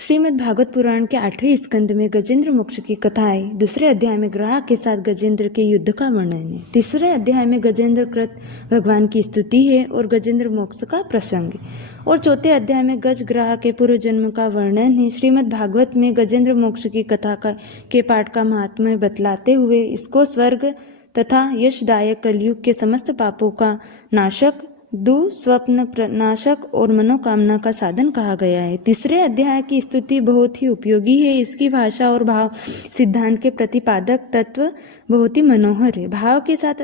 श्रीमद् भागवत पुराण के 8वें स्कंद में गजेंद्र मोक्ष की कथाएं, दूसरे अध्याय में ग्राहक के साथ गजेंद्र के युद्ध का वर्णन है। तीसरे अध्याय में गजेंद्र कृत भगवान की स्तुति है और गजेंद्र मोक्ष का प्रसंग है। और चौथे अध्याय में गज ग्राह के पूर्व जन्म का वर्णन है। श्रीमद् भागवत में गजेंद्र मोक्ष की कथा के पाठ का महात्म्य बतलाते हुए इसको स्वर्ग तथा यशदायक कलयुग के समस्त पापों का नाशक, दुस्वप्न नाशक और मनोकामना का साधन कहा गया है। तीसरे अध्याय की स्तुति बहुत ही उपयोगी है। इसकी भाषा और भाव सिद्धांत के प्रतिपादक तत्व बहुत ही मनोहर है। भाव के साथ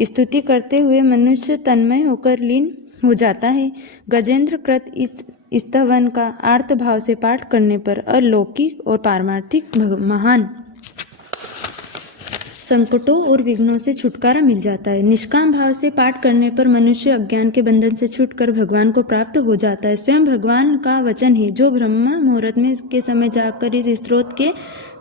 स्तुति करते हुए मनुष्य तन्मय होकर लीन हो जाता है। गजेंद्र कृत इस स्तवन का आर्त भाव से पाठ करने पर अलौकिक और पारमार्थिक महान संकटों और विघ्नों से छुटकारा मिल जाता है। निष्काम भाव से पाठ करने पर मनुष्य अज्ञान के बंधन से छूटकर भगवान को प्राप्त हो जाता है। स्वयं भगवान का वचन है, जो ब्रह्म मुहूर्त में के समय जाकर इस स्त्रोत के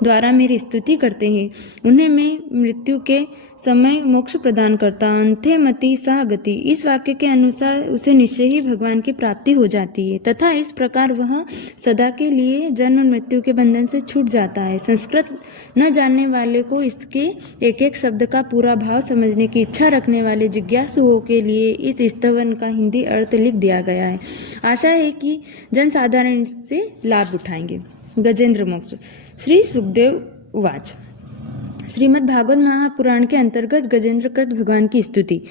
द्वारा मेरी स्तुति करते हैं, उन्हें मैं मृत्यु के समय मोक्ष प्रदान करता हूँ। अंथे मति सह गति, इस वाक्य के अनुसार उसे निश्चय ही भगवान की प्राप्ति हो जाती है तथा इस प्रकार वह सदा के लिए जन्म मृत्यु के बंधन से छूट जाता है। संस्कृत न जानने वाले को इसके एक एक शब्द का पूरा भाव समझने की इच्छा रखने वाले जिज्ञासुओं के लिए इस स्तवन का हिंदी अर्थ लिख दिया गया है। आशा है कि जन साधारण इससे लाभ उठाएंगे। गजेंद्र मोक्ष। श्री सुखदेव उवाच। श्रीमद् भागवत महापुराण के अंतर्गत गजेंद्र कृत भगवान की स्तुति।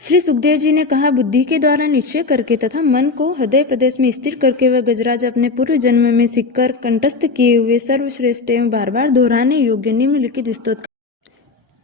श्री सुखदेव जी ने कहा, बुद्धि के द्वारा निश्चय करके तथा मन को हृदय प्रदेश में स्थिर करके वह गजराज अपने पूर्व जन्म में सीखकर कंठस्थ किए हुए सर्वश्रेष्ठ एवं बार बार दोहराने योग्य निम्नलिखित स्तोत्र।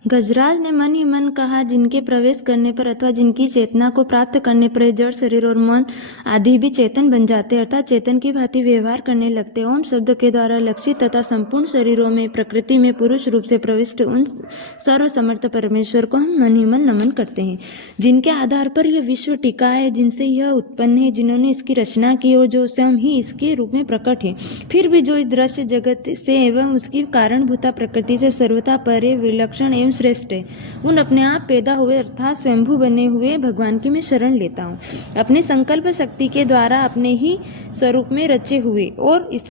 गजराज ने मन ही मन कहा, जिनके प्रवेश करने पर अथवा जिनकी चेतना को प्राप्त करने पर जड़ शरीर और मन आदि भी चेतन बन जाते अर्थात चेतन की भांति व्यवहार करने लगते। ओम शब्द के द्वारा लक्षित तथा संपूर्ण शरीरों में प्रकृति में पुरुष रूप से प्रविष्ट उन सर्वसमर्थ परमेश्वर को हम मन ही मन नमन करते हैं, जिनके आधार पर यह विश्व टिका है, जिनसे यह उत्पन्न है, जिन्होंने इसकी रचना की और जो स्वयं ही इसके रूप में प्रकट है, फिर भी जो इस दृश्य जगत से एवं उसकी कारणभूता प्रकृति से सर्वथा परे विलक्षण एवं श्रेष्ठ है, उन अपने आप पैदा हुए अर्थात स्वयंभू बने हुए भगवान की मैं शरण लेता हूँ। अपने संकल्प शक्ति के द्वारा अपने ही स्वरूप में रचे हुए और इस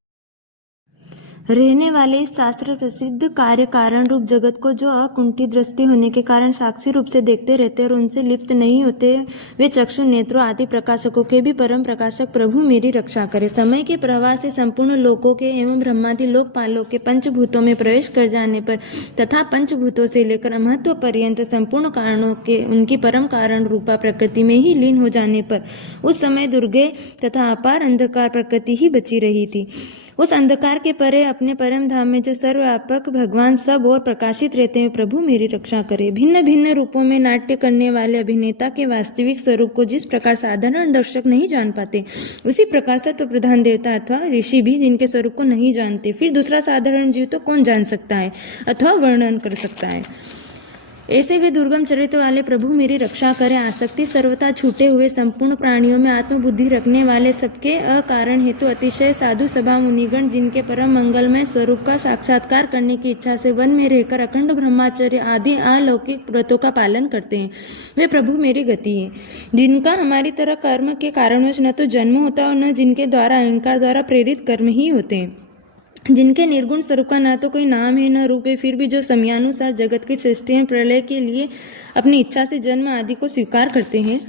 रहने वाले इस शास्त्र प्रसिद्ध कार्य कारण रूप जगत को जो अकुंठी दृष्टि होने के कारण साक्षी रूप से देखते रहते और उनसे लिप्त नहीं होते, वे चक्षु नेत्रों आदि प्रकाशकों के भी परम प्रकाशक प्रभु मेरी रक्षा करे। समय के प्रवाह से संपूर्ण लोकों के एवं ब्रह्मादि लोकपालों के पंचभूतों में प्रवेश कर जाने पर तथा पंचभूतों से लेकर महत्व पर्यंत संपूर्ण कारणों के उनकी परम कारण रूपा प्रकृति में ही लीन हो जाने पर उस समय दुर्गे तथा अपार अंधकार प्रकृति ही बची रही थी। उस अंधकार के परे अपने परम धाम में जो सर्वव्यापक भगवान सब और प्रकाशित रहते हैं, प्रभु मेरी रक्षा करे। भिन्न भिन्न रूपों में नाट्य करने वाले अभिनेता के वास्तविक स्वरूप को जिस प्रकार साधारण दर्शक नहीं जान पाते, उसी प्रकार से तो प्रधान देवता अथवा ऋषि भी जिनके स्वरूप को नहीं जानते, फिर दूसरा साधारण जीव तो कौन जान सकता है अथवा वर्णन कर सकता है। ऐसे वे दुर्गम चरित्र वाले प्रभु मेरी रक्षा करें। आसक्ति सर्वथा छूटे हुए संपूर्ण प्राणियों में आत्मबुद्धि रखने वाले सबके अकारण हेतु अतिशय साधु सभा मुनिगण, जिनके परम मंगलमय स्वरूप का साक्षात्कार करने की इच्छा से वन में रहकर अखंड ब्रह्मचर्य आदि अलौकिक व्रतों का पालन करते हैं, वे प्रभु मेरी गति है। जिनका हमारी तरह कर्म के कारणवश न तो जन्म होता और न जिनके द्वारा अहंकार द्वारा प्रेरित कर्म ही होते हैं, जिनके निर्गुण स्वरूप का न तो कोई नाम है न रूप है, फिर भी जो समयानुसार जगत की सृष्टि में प्रलय के लिए अपनी इच्छा से जन्म आदि को स्वीकार करते हैं,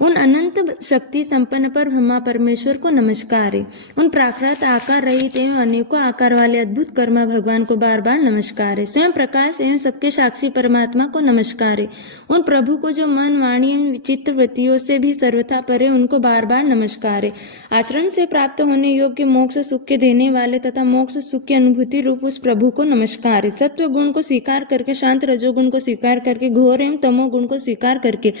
उन अनंत शक्ति संपन्न पर ब्रह्मा परमेश्वर को नमस्कार है। उन प्राकृत आकार रहित एवं अनेकों आकार वाले अद्भुत कर्मा भगवान को बार बार नमस्कार है। स्वयं प्रकाश एवं सबके साक्षी परमात्मा को नमस्कार है। उन प्रभु को जो मन वाणी एवं विचित्र वृत्तियों से भी सर्वथा परे, उनको बार बार नमस्कार है। आचरण से प्राप्त होने योग्य मोक्ष सुख के देने वाले तथा मोक्ष सुख की अनुभूति रूप उस प्रभु को नमस्कार है। सत्व गुण को स्वीकार करके, शांत रजोगुण को स्वीकार करके, घोर एवं तमोगुण को स्वीकार करके,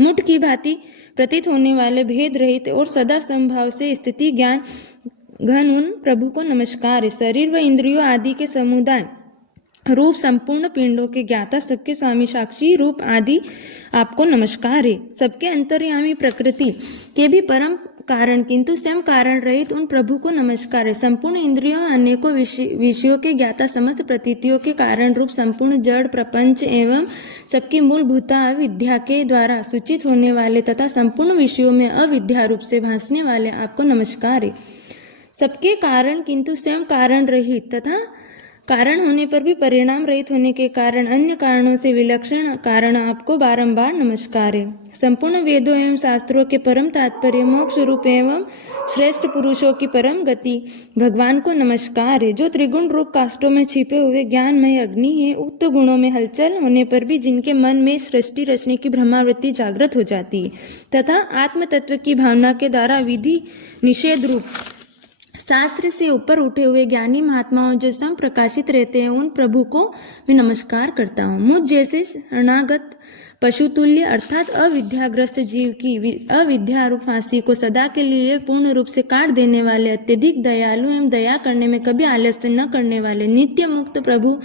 मुठ की भांति प्रतीत होने वाले भेद रहित और सदा समभाव से स्थिति ज्ञान घन उन प्रभु को नमस्कार है। शरीर व इंद्रियों आदि के समुदाय रूप संपूर्ण पिंडों के ज्ञाता, सबके स्वामी साक्षी रूप आदि आपको नमस्कार है। सबके अंतर्यामी प्रकृति के भी परम कारण किंतु स्वयं कारण रहित उन प्रभु को नमस्कार है। संपूर्ण इंद्रियों अनेकों विषयों के ज्ञाता, समस्त प्रतीतियों के कारण रूप संपूर्ण जड़ प्रपंच एवं सबकी मूलभूता अविद्या के द्वारा सूचित होने वाले तथा संपूर्ण विषयों में अविद्या रूप से भासने वाले आपको नमस्कार है। सबके कारण किंतु स्वयं कारण रहित तथा कारण होने पर भी परिणाम रहित होने के कारण अन्य कारणों से विलक्षण कारण आपको बारंबार नमस्कार है। संपूर्ण वेदों एवं शास्त्रों के परम तात्पर्य मोक्ष रूप एवं श्रेष्ठ पुरुषों की परम गति भगवान को नमस्कार है। जो त्रिगुण रूप काष्ठों में छिपे हुए ज्ञानमय अग्नि है, उक्त गुणों में हलचल होने पर भी जिनके मन में सृष्टि रचने की ब्रह्मावृत्ति जागृत हो जाती है तथा आत्म तत्व की भावना के द्वारा विधि निषेध रूप शास्त्र से ऊपर उठे हुए ज्ञानी महात्माओं जो स्वयं प्रकाशित रहते हैं, उन प्रभु को मैं नमस्कार करता हूँ। मुझ जैसे शरणागत पशुतुल्य अर्थात अविद्याग्रस्त जीव की अविद्या रूप फांसी को सदा के लिए पूर्ण रूप से काट देने वाले, अत्यधिक दयालु एवं दया करने में कभी आलस्य न करने वाले नित्य मुक्त प्रभु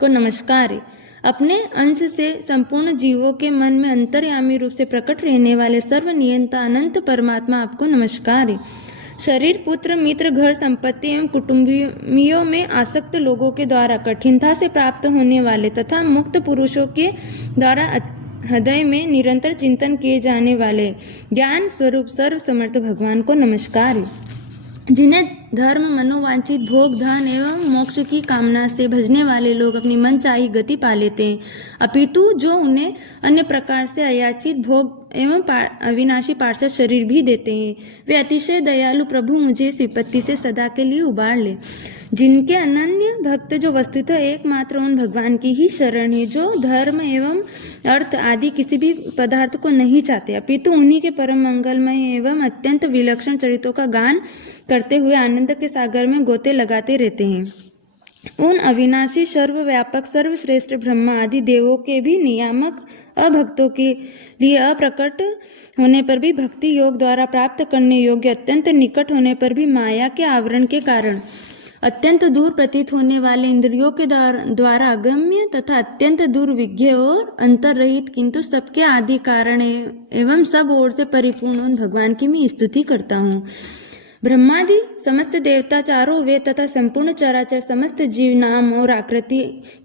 को नमस्कार है। अपने अंश से संपूर्ण जीवों के मन में अंतर्यामी रूप से प्रकट रहने वाले सर्वनियंता अनंत परमात्मा आपको नमस्कार है। शरीर, पुत्र, मित्र, घर, संपत्ति एवं कुटुंबियों में आसक्त लोगों के द्वारा कठिनता से प्राप्त होने वाले तथा मुक्त पुरुषों के द्वारा हृदय में निरंतर चिंतन किए जाने वाले ज्ञान स्वरूप सर्व समर्थ भगवान को नमस्कार है। जिन्हें धर्म, मनोवांछित भोग, धन एवं मोक्ष की कामना से भजने वाले लोग अपनी मनचाही गति पा लेते हैं, अपितु जो उन्हें अन्य प्रकार से अयाचित भोग एवं अविनाशी पार्षद शरीर भी देते हैं, वे अतिशय दयालु प्रभु मुझे इस विपत्ति से सदा के लिए उबार ले। जिनके अनन्य भक्त जो वस्तुतः एकमात्र उन भगवान की ही शरण है, जो धर्म एवं अर्थ आदि किसी भी पदार्थ को नहीं चाहते, अपितु उन्हीं के परम मंगलमय एवं अत्यंत विलक्षण चरित्रों का गान करते हुए आनंद के सागर में गोते लगाते रहते हैं, उन अविनाशी सर्वव्यापक सर्वश्रेष्ठ ब्रह्मा आदि देवों के भी नियामक अभक्तों के लिए अप्रकट होने पर भी भक्ति योग द्वारा प्राप्त करने योग्य, अत्यंत निकट होने पर भी माया के आवरण के कारण अत्यंत दूर प्रतीत होने वाले, इंद्रियों के द्वारा अगम्य तथा अत्यंत दूर विज्ञ और अंतररहित किंतु सबके आदि कारण एवं सब ओर से परिपूर्ण उन भगवान की मैं स्तुति करता हूँ। ब्रह्मादि समस्त देवता, चारों वेद तथा संपूर्ण चराचर समस्त जीव नाम और आकृति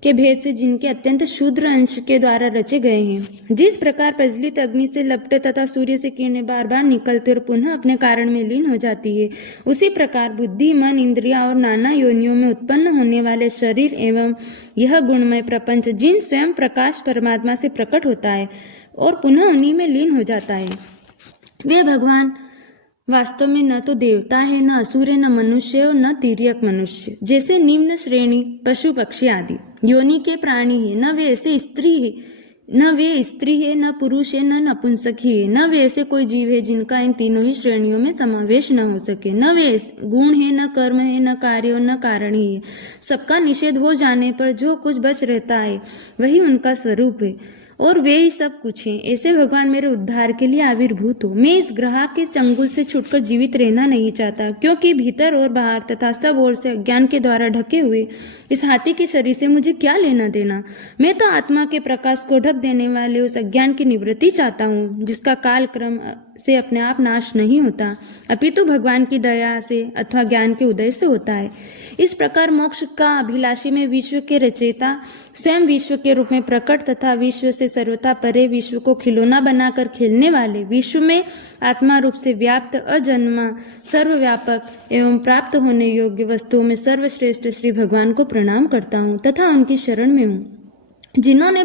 के भेद से जिनके अत्यंत शूद्र अंश के द्वारा रचे गए हैं, जिस प्रकार प्रज्वलित अग्नि से लपटे तथा सूर्य से किरणें बार बार निकलते और पुनः अपने कारण में लीन हो जाती है, उसी प्रकार बुद्धि, मन, इंद्रिया और नाना योनियों में उत्पन्न होने वाले शरीर एवं यह गुणमय प्रपंच जिन स्वयं प्रकाश परमात्मा से प्रकट होता है और पुनः उन्हीं में लीन हो जाता है, वे भगवान वास्तव में न तो देवता है, न असुर है, न मनुष्य और न तिर्यक मनुष्य, जैसे निम्न श्रेणी पशु पक्षी आदि योनि के प्राणी है, न वे ऐसे स्त्री है, न पुरुष है, न नपुंसक ही है, न वे ऐसे कोई जीव है जिनका इन तीनों ही श्रेणियों में समावेश न हो सके, न वे गुण है, न कर्म है, न कार्य और न कारण ही है। सबका निषेध हो जाने पर जो कुछ बच रहता है वही उनका स्वरूप है और वे ही सब कुछ हैं। ऐसे भगवान मेरे उद्धार के लिए आविर्भूत हो। मैं इस ग्रह के चंगुल से छूटकर जीवित रहना नहीं चाहता, क्योंकि भीतर और बाहर तथा सब ओर से अज्ञान के द्वारा ढके हुए इस हाथी के शरीर से मुझे क्या लेना देना। मैं तो आत्मा के प्रकाश को ढक देने वाले उस अज्ञान की निवृत्ति चाहता हूँ, जिसका काल क्रम से अपने आप नाश नहीं होता, अपितु भगवान की दया से अथवा ज्ञान के उदय से होता है। इस प्रकार मोक्ष का अभिलाषी में विश्व के रचयिता स्वयं विश्व के रूप में प्रकट तथा विश्व से सर्वथा परे विश्व को खिलौना बनाकर खेलने वाले, विश्व में आत्मा रूप से व्याप्त अजन्मा सर्वव्यापक एवं प्राप्त होने योग्य वस्तुओं में सर्वश्रेष्ठ श्री भगवान को प्रणाम करता हूँ तथा उनकी शरण में हूँ। जिन्होंने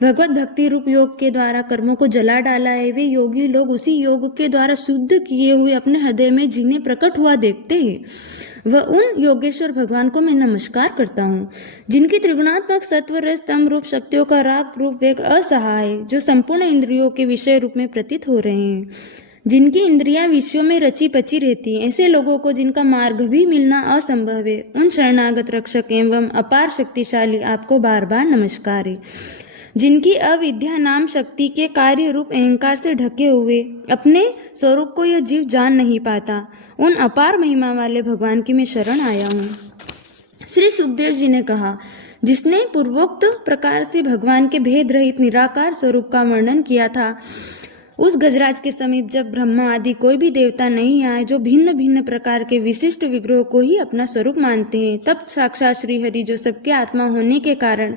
भगवत भक्ति रूप योग के द्वारा कर्मों को जला डाला है, वे योगी लोग उसी योग के द्वारा शुद्ध किए हुए अपने हृदय में जिन्हें प्रकट हुआ देखते हैं, वह उन योगेश्वर भगवान को मैं नमस्कार करता हूँ, जिनकी त्रिगुणात्मक सत्व रस तम रूप शक्तियों का राग रूप वेग असहाय, जो संपूर्ण इंद्रियों के विषय रूप में प्रतीत हो रहे हैं, जिनकी इंद्रियां विषयों में रची पची रहती हैं, ऐसे लोगों को जिनका मार्ग भी मिलना असंभव है, उन शरणागत रक्षक एवं अपार शक्तिशाली आपको बार बार नमस्कार है। जिनकी अविद्या नाम शक्ति के कार्य रूप अहंकार से ढके हुए अपने स्वरूप को यह जीव जान नहीं पाता, उन अपार महिमा वाले भगवान की मैं शरण आया हूँ। श्री सुखदेव जी ने कहा, जिसने पूर्वोक्त प्रकार से भगवान के भेद रहित निराकार स्वरूप का वर्णन किया था, उस गजराज के समीप जब ब्रह्मा आदि कोई भी देवता नहीं आए जो भिन्न भिन्न प्रकार के विशिष्ट विग्रहों को ही अपना स्वरूप मानते हैं, तब साक्षात श्री हरि जो सबके आत्मा होने के कारण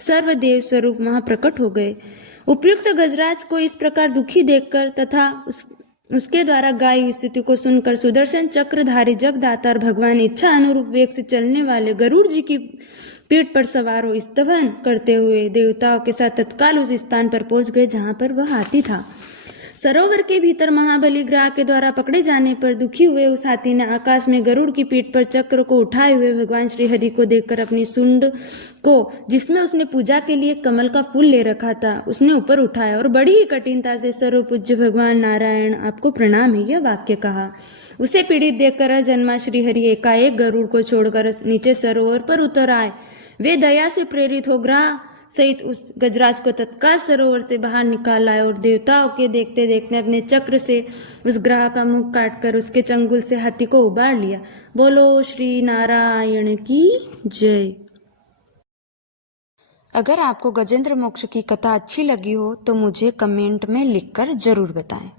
सर्वदेव स्वरूप वहां प्रकट हो गए। उपयुक्त गजराज को इस प्रकार दुखी देखकर तथा उसके द्वारा गाई हुई स्थिति को सुनकर सुदर्शन चक्रधारी जगदाता और भगवान इच्छा अनुरूप वेग से चलने वाले गरुड़ जी की पीठ पर सवार हो स्तवन करते हुए देवताओं के साथ तत्काल उस स्थान पर पहुंच गए जहां पर वह हाथी था। सरोवर के भीतर महाबली ग्राह के द्वारा पकड़े जाने पर दुखी हुए उस हाथी ने आकाश में गरुड़ की पीठ पर चक्र को उठाए हुए भगवान श्री हरि को देखकर अपनी सूंड को, जिसमें उसने पूजा के लिए कमल का फूल ले रखा था, उसने ऊपर उठाया और बड़ी ही कठिनता से सर्वपूज्य भगवान नारायण आपको प्रणाम है यह वाक्य कहा। उसे पीड़ित देखकर अजन्मा श्री हरि एकाएक गरुड़ को छोड़कर नीचे सरोवर पर उतर आए। वे दया से प्रेरित हो ग्राह सहित उस गजराज को तत्काल सरोवर से बाहर निकाल लाए और देवताओं के देखते देखते अपने चक्र से उस ग्राह का मुख काटकर उसके चंगुल से हाथी को उबार लिया। बोलो श्री नारायण की जय। अगर आपको गजेंद्र मोक्ष की कथा अच्छी लगी हो तो मुझे कमेंट में लिखकर जरूर बताएं।